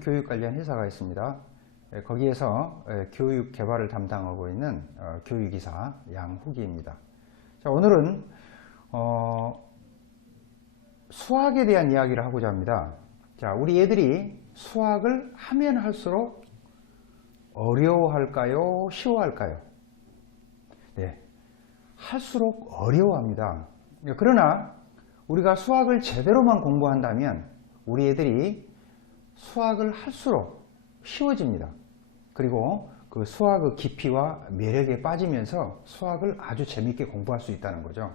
교육 관련 회사가 있습니다. 거기에서 교육 개발을 담당하고 있는 교육이사 양후기입니다. 자, 오늘은 수학에 대한 이야기를 하고자 합니다. 자, 우리 애들이 수학을 하면 할수록 어려워할까요? 쉬워할까요? 네, 할수록 어려워합니다. 그러나 우리가 수학을 제대로만 공부한다면 우리 애들이 수학을 할수록 쉬워집니다. 그리고 그 수학의 깊이와 매력에 빠지면서 수학을 아주 재밌게 공부할 수 있다는 거죠.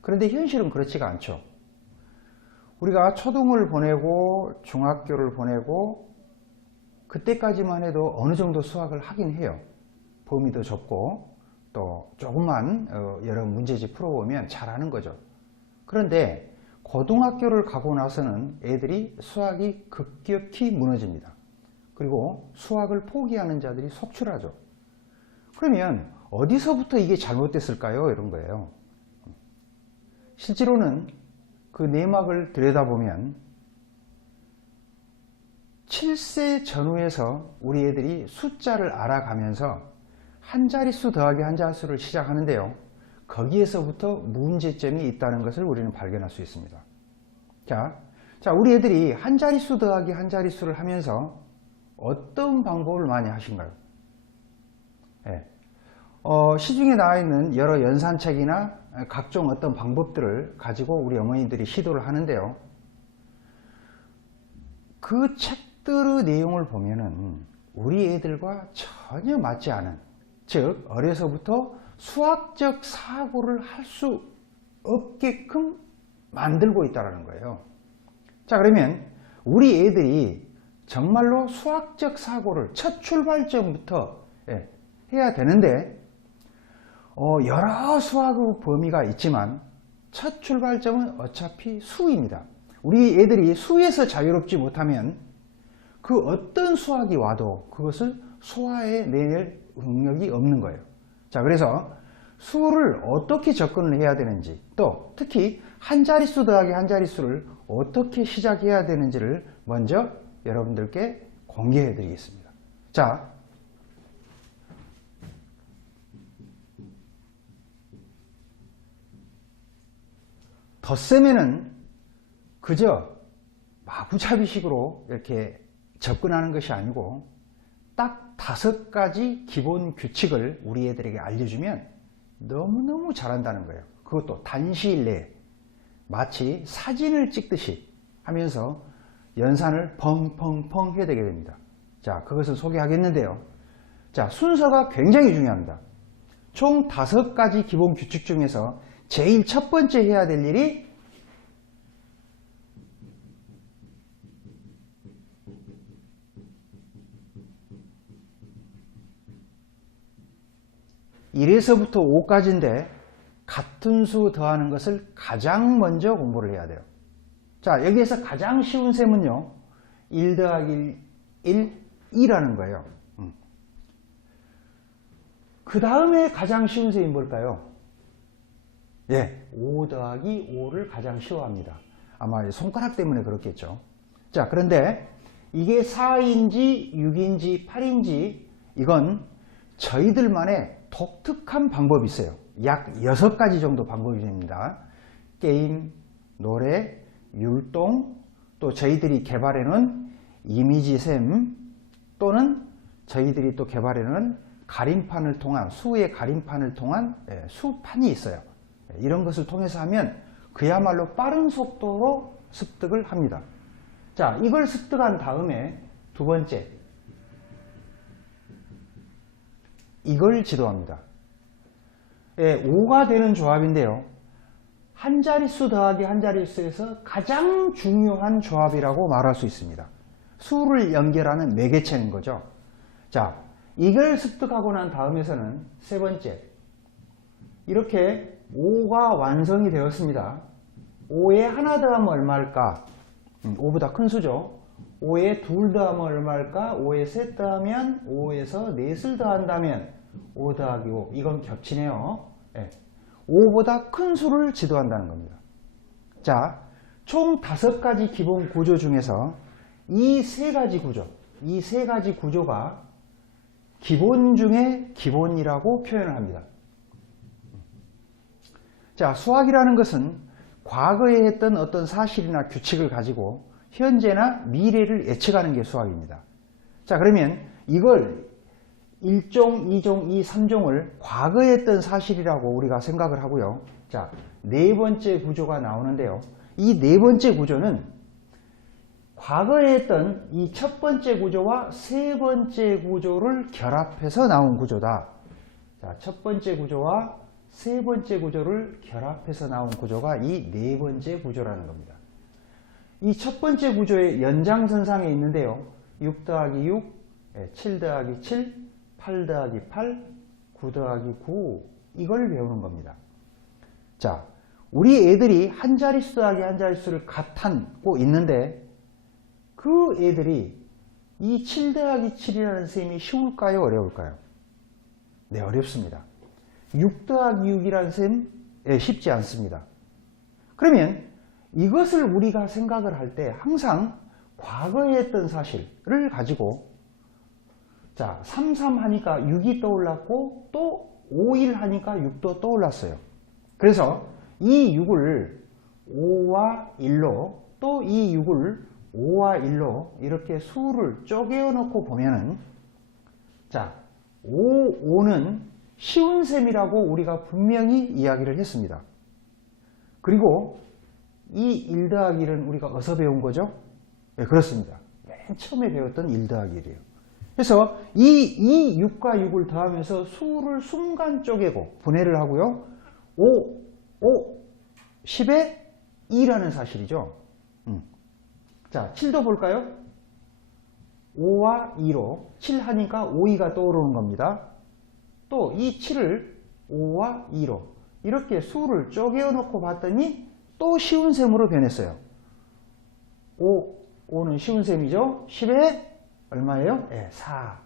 그런데 현실은 그렇지가 않죠. 우리가 초등을 보내고 중학교를 보내고 그때까지만 해도 어느 정도 수학을 하긴 해요. 범위도 좁고 또 조금만 여러 문제집 풀어보면 잘하는 거죠. 그런데 고등학교를 가고 나서는 애들이 수학이 급격히 무너집니다. 그리고 수학을 포기하는 자들이 속출하죠. 그러면 어디서부터 이게 잘못됐을까요? 이런 거예요. 실제로는 그 내막을 들여다보면 7세 전후에서 우리 애들이 숫자를 알아가면서 한 자릿수 더하기 한 자릿수를 시작하는데요. 거기에서부터 문제점이 있다는 것을 우리는 발견할 수 있습니다. 자, 우리 애들이 한 자릿수 더하기 한 자릿수를 하면서 어떤 방법을 많이 하신가요? 네. 시중에 나와 있는 여러 연산책이나 각종 어떤 방법들을 가지고 우리 어머니들이 시도를 하는데요. 그 책들의 내용을 보면은 우리 애들과 전혀 맞지 않은, 즉 어려서부터 수학적 사고를 할 수 없게끔 만들고 있다는 거예요. 자, 그러면 우리 애들이 정말로 수학적 사고를 첫 출발점부터 해야 되는데 여러 수학의 범위가 있지만 첫 출발점은 어차피 수입니다. 우리 애들이 수에서 자유롭지 못하면 그 어떤 수학이 와도 그것을 소화해낼 능력이 없는 거예요. 자, 그래서 수를 어떻게 접근을 해야 되는지, 또 특히 한 자릿수 더하기 한 자릿수를 어떻게 시작해야 되는지를 먼저 여러분들께 공개해 드리겠습니다. 자, 덧셈에는 그저 마구잡이식으로 이렇게 접근하는 것이 아니고 딱 5가지 기본 규칙을 우리 애들에게 알려주면 너무너무 잘한다는 거예요. 그것도 단시일 내에 마치 사진을 찍듯이 하면서 연산을 펑펑펑 해야 되게 됩니다. 자, 그것을 소개하겠는데요. 자, 순서가 굉장히 중요합니다. 총 5가지 기본 규칙 중에서 제일 첫 번째 해야 될 일이 (1에서부터) (5까지인데) 같은 수 더하는 것을 가장 먼저 공부를 해야 돼요. 자, 여기에서 가장 쉬운 셈은요, 1 더하기 1, 2라는 거예요. 그 다음에 가장 쉬운 셈이 뭘까요? 예, 5 더하기 5를 가장 쉬워합니다. 아마 손가락 때문에 그렇겠죠. 자, 그런데 이게 4인지 6인지 8인지 이건 저희들만의 독특한 방법이 있어요. 약 6가지 정도 방법이 됩니다. 게임, 노래, 율동, 또 저희들이 개발해놓은 이미지셈, 또는 저희들이 또 개발해놓은 가림판을 통한, 수의 가림판을 통한 수판이 있어요. 이런 것을 통해서 하면 그야말로 빠른 속도로 습득을 합니다. 자, 이걸 습득한 다음에 두 번째, 이걸 지도합니다. 5가 되는 조합인데요. 한 자릿수 더하기 한 자릿수에서 가장 중요한 조합이라고 말할 수 있습니다. 수를 연결하는 매개체인 거죠. 자, 이걸 습득하고 난 다음에서는 세 번째, 이렇게 5가 완성이 되었습니다. 5에 하나 더하면 얼마일까? 5보다 큰 수죠. 5에 둘 더하면 얼마일까? 5에 셋 더하면, 5에서 넷을 더한다면 5 더하기 5, 이건 겹치네요. 5보다 큰 수를 지도한다는 겁니다. 자, 총 5가지 기본 구조 중에서 이 세 가지 구조가 기본 중에 기본이라고 표현을 합니다. 자, 수학이라는 것은 과거에 했던 어떤 사실이나 규칙을 가지고 현재나 미래를 예측하는 게 수학입니다. 자, 그러면 이걸 1종, 2종, 2, 3종을 과거에 했던 사실이라고 우리가 생각을 하고요. 자, 네 번째 구조가 나오는데요. 이 네 번째 구조는 과거에 했던 이 첫 번째 구조와 세 번째 구조를 결합해서 나온 구조다. 자, 첫 번째 구조와 세 번째 구조를 결합해서 나온 구조가 이 네 번째 구조라는 겁니다. 이 첫 번째 구조의 연장선상에 있는데요. 6 더하기 6, 7 더하기 7, 8 더하기 8, 9 더하기 9 이걸 배우는 겁니다. 자, 우리 애들이 한 자릿수 더하기 한 자릿수를 같고 있는데 그 애들이 이 7 더하기 7이라는 셈이 쉬울까요? 어려울까요? 네, 어렵습니다. 6 더하기 6이라는 셈 쉽지 않습니다. 그러면 이것을 우리가 생각을 할 때 항상 과거에 했던 사실을 가지고 자, 3, 3 하니까 6이 떠올랐고 또 5, 1 하니까 6도 떠올랐어요. 그래서 이 6을 5와 1로 또 이 6을 5와 1로 이렇게 수를 쪼개어 놓고 보면은 자, 5는 쉬운 셈이라고 우리가 분명히 이야기를 했습니다. 그리고 이 1 더하기 1은 우리가 어디서 배운 거죠? 네, 그렇습니다. 맨 처음에 배웠던 1 더하기 1이에요. 그래서 이 6과 6을 더하면서 수를 순간 쪼개고 분해를 하고요. 5, 10에 2라는 사실이죠. 자, 7도 볼까요? 5와 2로 7 하니까 5, 2가 떠오르는 겁니다. 또 이 7을 5와 2로 이렇게 수를 쪼개어 놓고 봤더니 또 쉬운 셈으로 변했어요. 5는 쉬운 셈이죠. 10에 얼마예요? 네, 4.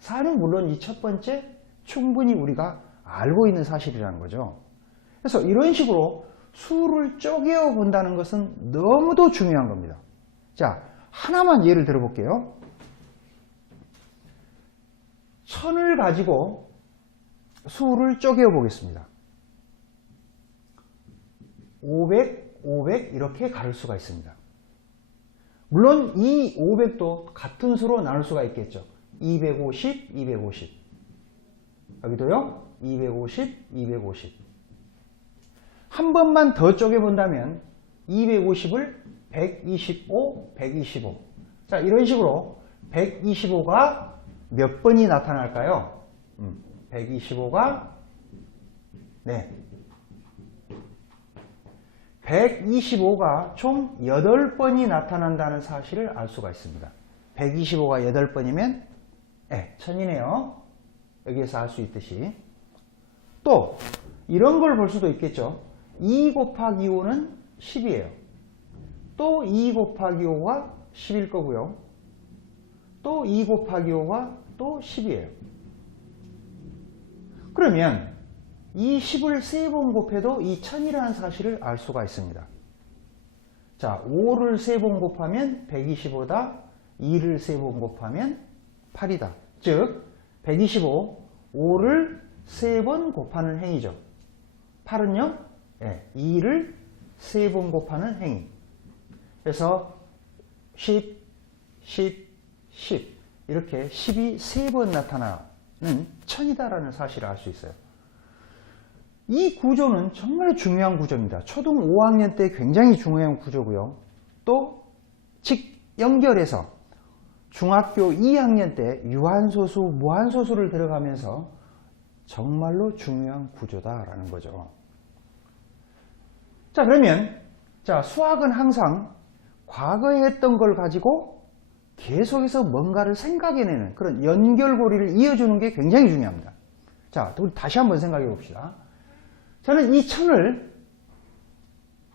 4는 물론 이 첫 번째 충분히 우리가 알고 있는 사실이라는 거죠. 그래서 이런 식으로 수를 쪼개어 본다는 것은 너무도 중요한 겁니다. 자, 하나만 예를 들어 볼게요. 1000을 가지고 수를 쪼개어 보겠습니다. 500, 500 이렇게 가를 수가 있습니다. 물론 이 500도 같은 수로 나눌 수가 있겠죠. 250, 250 여기도요. 250, 250 한 번만 더 쪼개본다면 250을 125, 125 자, 이런 식으로 125가 몇 번이 나타날까요? 125가 네 125가 총 8번이 나타난다는 사실을 알 수가 있습니다. 125가 8번이면 1000이네요. 여기에서 알 수 있듯이 또 이런 걸 볼 수도 있겠죠. 2 곱하기 5는 10이에요. 또 2 곱하기 5가 10일 거고요. 또 2 곱하기 5가 또 10이에요. 그러면 이 10을 3번 곱해도 이 1000이라는 사실을 알 수가 있습니다. 자, 5를 3번 곱하면 125다. 2를 3번 곱하면 8이다. 즉 125, 5를 3번 곱하는 행위죠. 8은요? 2를 3번 곱하는 행위. 그래서 10, 10, 10 이렇게 10이 3번 나타나는 1000이다라는 사실을 알 수 있어요. 이 구조는 정말 중요한 구조입니다. 초등 5학년 때 굉장히 중요한 구조고요. 또 연결해서 중학교 2학년 때 유한소수, 무한소수를 들어가면서 정말로 중요한 구조다라는 거죠. 자, 그러면 수학은 항상 과거에 했던 걸 가지고 계속해서 뭔가를 생각해내는 그런 연결고리를 이어주는 게 굉장히 중요합니다. 자, 우리 다시 한번 생각해 봅시다. 저는 이 1000을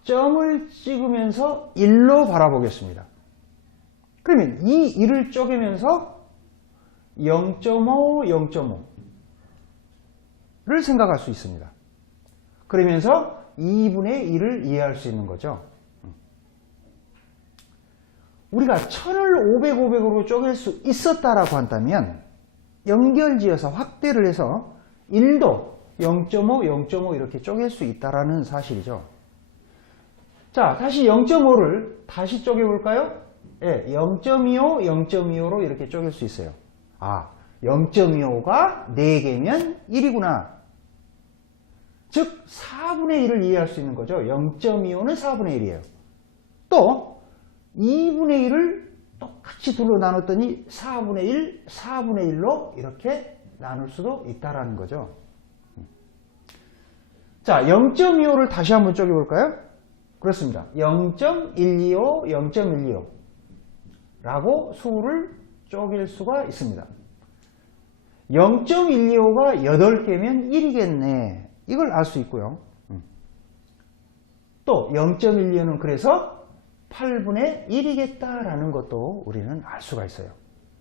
점을 찍으면서 1로 바라보겠습니다. 그러면 이 1을 쪼개면서 0.5, 0.5를 생각할 수 있습니다. 그러면서 2분의 1을 이해할 수 있는 거죠. 우리가 1000을 500, 500으로 쪼갤 수 있었다라고 한다면 연결지어서 확대를 해서 1도 0.5, 0.5 이렇게 쪼갤 수 있다라는 사실이죠. 자, 다시 0.5를 다시 쪼개볼까요? 예, 0.25, 0.25로 이렇게 쪼갤 수 있어요. 아, 0.25가 4개면 1이구나. 즉 4분의 1을 이해할 수 있는 거죠. 0.25는 4분의 1이에요. 또 2분의 1을 똑같이 둘로 나눴더니 4분의 1, 4분의 1로 이렇게 나눌 수도 있다라는 거죠. 자, 0.25를 다시 한번 쪼개볼까요? 그렇습니다. 0.125, 0.125 라고 수를 쪼갤 수가 있습니다. 0.125가 8개면 1이겠네. 이걸 알 수 있고요. 또 0.125는 그래서 8분의 1이겠다라는 것도 우리는 알 수가 있어요.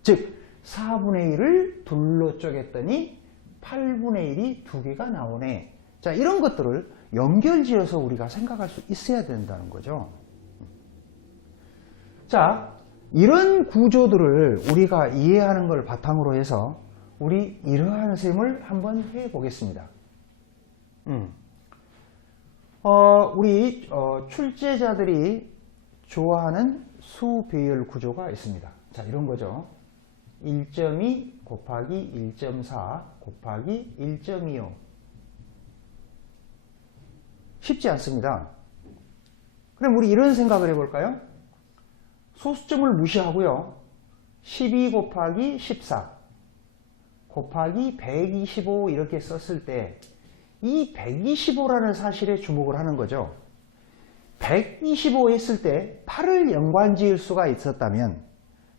즉 4분의 1을 둘로 쪼갰더니 8분의 1이 2개가 나오네. 자, 이런 것들을 연결지어서 우리가 생각할 수 있어야 된다는 거죠. 자, 이런 구조들을 우리가 이해하는 걸 바탕으로 해서 우리 이러한 셈을 한번 해 보겠습니다. 우리 출제자들이 좋아하는 수 배열 구조가 있습니다. 자, 이런 거죠. 1.2 곱하기 1.4 곱하기 1.25. 쉽지 않습니다. 그럼 우리 이런 생각을 해볼까요? 소수점을 무시하고요. 12 곱하기 14 곱하기 125 이렇게 썼을 때 이 125라는 사실에 주목을 하는 거죠. 125 했을 때 8을 연관지을 수가 있었다면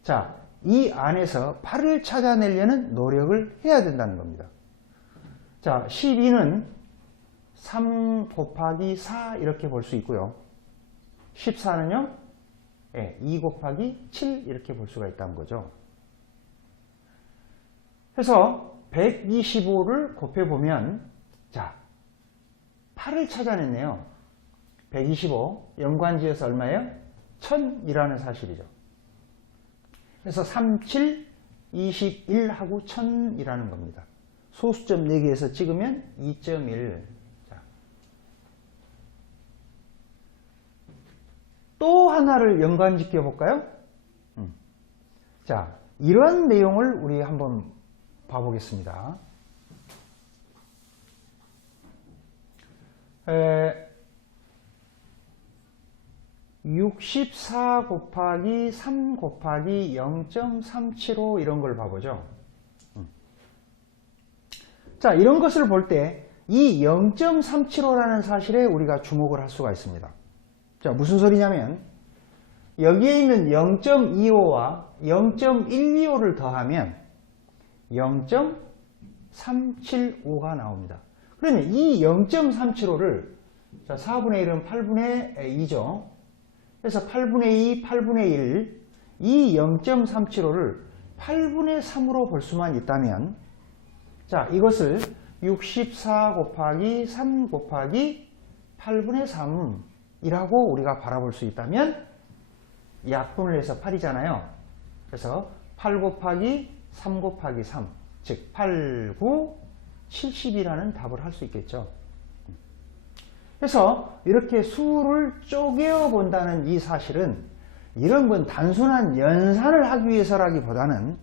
자, 이 안에서 8을 찾아내려는 노력을 해야 된다는 겁니다. 자, 12는 3 곱하기 4 이렇게 볼 수 있고요. 14는요, 2 곱하기 7 이렇게 볼 수가 있다는 거죠. 그래서 125를 곱해보면 자, 8을 찾아냈네요. 125 연관지어서 얼마예요? 1000이라는 사실이죠. 그래서 3, 7, 21하고 1000이라는 겁니다. 소수점 4개에서 찍으면 2.1. 또 하나를 연관짓게 볼까요? 자, 이런 내용을 우리 한번 봐보겠습니다. 64 곱하기 3 곱하기 0.375 이런 걸 봐보죠. 자, 이런 것을 볼 때 이 0.375라는 사실에 우리가 주목을 할 수가 있습니다. 자, 무슨 소리냐면 여기에 있는 0.25와 0.125를 더하면 0.375가 나옵니다. 그러면 이 0.375를 자, 4분의 1은 8분의 2죠. 그래서 8분의 2, 8분의 1, 이 0.375를 8분의 3으로 볼 수만 있다면 자, 이것을 64 곱하기 3 곱하기 8분의 3이라고 우리가 바라볼 수 있다면 약분을 해서 8이잖아요. 그래서 8 곱하기 3 곱하기 3, 즉 8, 9, 70이라는 답을 할 수 있겠죠. 그래서 이렇게 수를 쪼개어 본다는 이 사실은 이런 건 단순한 연산을 하기 위해서라기보다는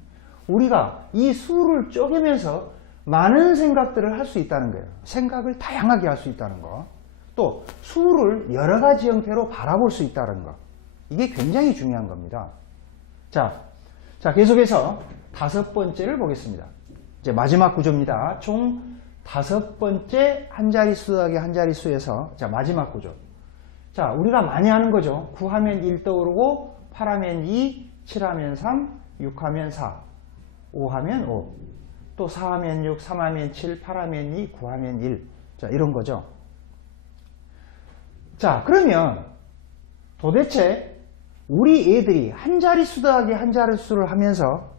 우리가 이 수를 쪼개면서 많은 생각들을 할 수 있다는 거예요. 생각을 다양하게 할 수 있다는 거. 또 수를 여러 가지 형태로 바라볼 수 있다는 거. 이게 굉장히 중요한 겁니다. 자, 계속해서 5번째를 보겠습니다. 이제 마지막 구조입니다. 총 5번째 한자리수 더하기 한자리수에서 자, 마지막 구조. 자, 우리가 많이 하는 거죠. 9하면 1 떠오르고 8하면 2, 7하면 3, 6하면 4, 5하면 5, 또 4하면 6, 3하면 7, 8하면 2, 9하면 1. 자, 이런 거죠. 자, 그러면 도대체 우리 애들이 한자리수 더하기 한자리수를 하면서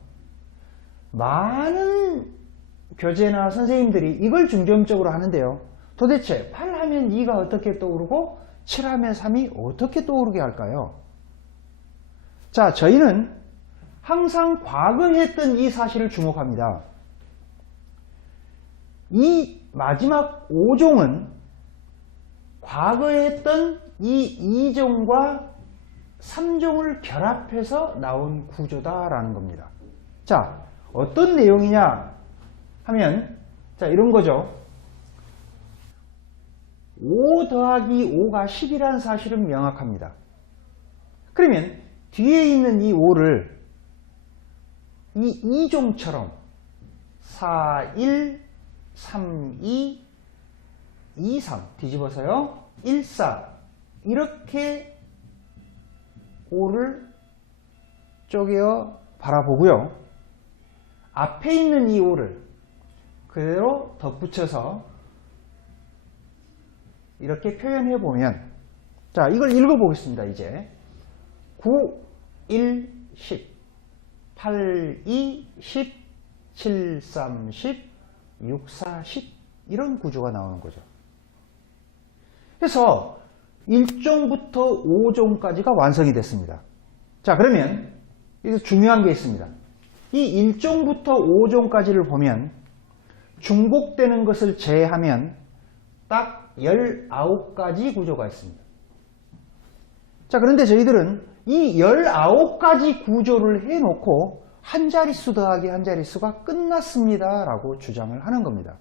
많은 교재나 선생님들이 이걸 중점적으로 하는데요. 도대체 8하면 2가 어떻게 떠오르고 7하면 3이 어떻게 떠오르게 할까요? 자, 저희는 항상 과거에 했던 이 사실을 주목합니다. 이 마지막 5종은 과거에 했던 이 2종과 3종을 결합해서 나온 구조다라는 겁니다. 자, 어떤 내용이냐 하면, 자, 이런 거죠. 5 더하기 5가 10이라는 사실은 명확합니다. 그러면 뒤에 있는 이 5를 이 2종처럼 4, 1, 3, 2, 2, 3 뒤집어서요. 1, 4 이렇게 5를 쪼개어 바라보고요. 앞에 있는 이 5를 그대로 덧붙여서 이렇게 표현해 보면, 자, 이걸 읽어 보겠습니다. 이제 9, 1, 10, 8, 2, 10, 7, 3, 10, 6, 4, 10 이런 구조가 나오는 거죠. 그래서 1종부터 5종까지가 완성이 됐습니다. 자, 그러면 여기서 중요한 게 있습니다. 이 1종부터 5종까지를 보면 중복되는 것을 제외하면 딱 19가지 구조가 있습니다. 자, 그런데 저희들은 이 19가지 구조를 해놓고 한 자릿수 더하기 한 자릿수가 끝났습니다 라고 주장을 하는 겁니다.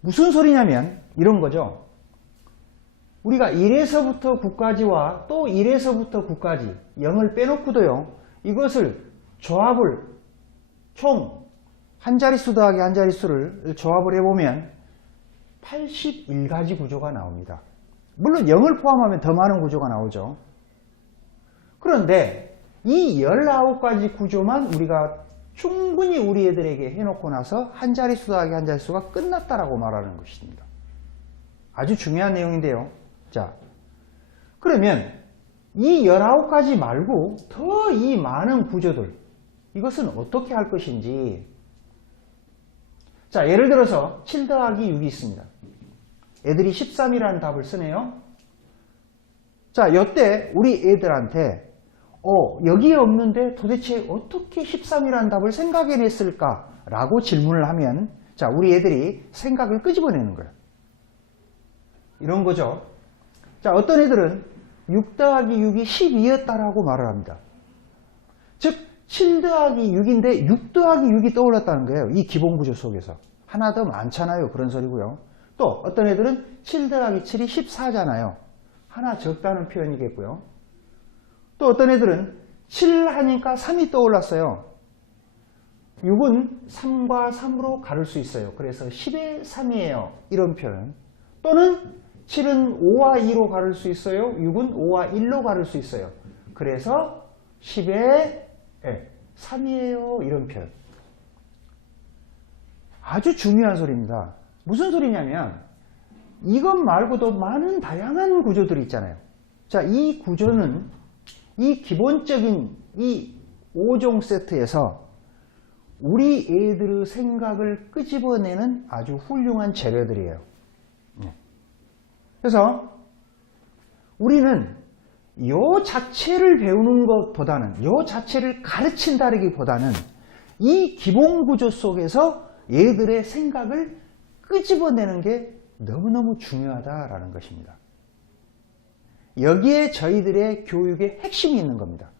무슨 소리냐면 이런 거죠. 우리가 1에서부터 9까지와 또 1에서부터 9까지 0을 빼놓고도요, 이것을 조합을 총 한 자릿수 더하기 한 자릿수를 조합을 해보면 81가지 구조가 나옵니다. 물론 0을 포함하면 더 많은 구조가 나오죠. 그런데 이 19가지 구조만 우리가 충분히 우리 애들에게 해놓고 나서 한 자릿수 더하기 한 자릿수가 끝났다라고 말하는 것입니다. 아주 중요한 내용인데요. 자, 그러면 이 19가지 말고 더 이 많은 구조들, 이것은 어떻게 할 것인지. 자, 예를 들어서 7 더하기 6이 있습니다. 애들이 13이라는 답을 쓰네요. 자, 이때 우리 애들한테 여기에 없는데 도대체 어떻게 13이라는 답을 생각해냈을까? 라고 질문을 하면, 자, 우리 애들이 생각을 끄집어내는 거예요. 이런 거죠. 자, 어떤 애들은 6 더하기 6이 12였다라고 말을 합니다. 즉 7 더하기 6인데 6 더하기 6이 떠올랐다는 거예요. 이 기본 구조 속에서. 하나 더 많잖아요. 그런 소리고요. 또 어떤 애들은 7 더하기 7이 14잖아요. 하나 적다는 표현이겠고요. 또 어떤 애들은 7 하니까 3이 떠올랐어요. 6은 3과 3으로 가를 수 있어요. 그래서 10의 3이에요. 이런 표현. 또는 7은 5와 2로 가를 수 있어요. 6은 5와 1로 가를 수 있어요. 그래서 10의 3이에요. 이런 표현. 아주 중요한 소리입니다. 무슨 소리냐면 이것 말고도 많은 다양한 구조들이 있잖아요. 자, 이 구조는 이 기본적인 이 5종 세트에서 우리 애들의 생각을 끄집어내는 아주 훌륭한 재료들이에요. 그래서 우리는 요 자체를 배우는 것보다는, 요 자체를 가르친다기보다는 이 기본 구조 속에서 얘들의 생각을 끄집어내는 게 너무너무 중요하다라는 것입니다. 여기에 저희들의 교육의 핵심이 있는 겁니다.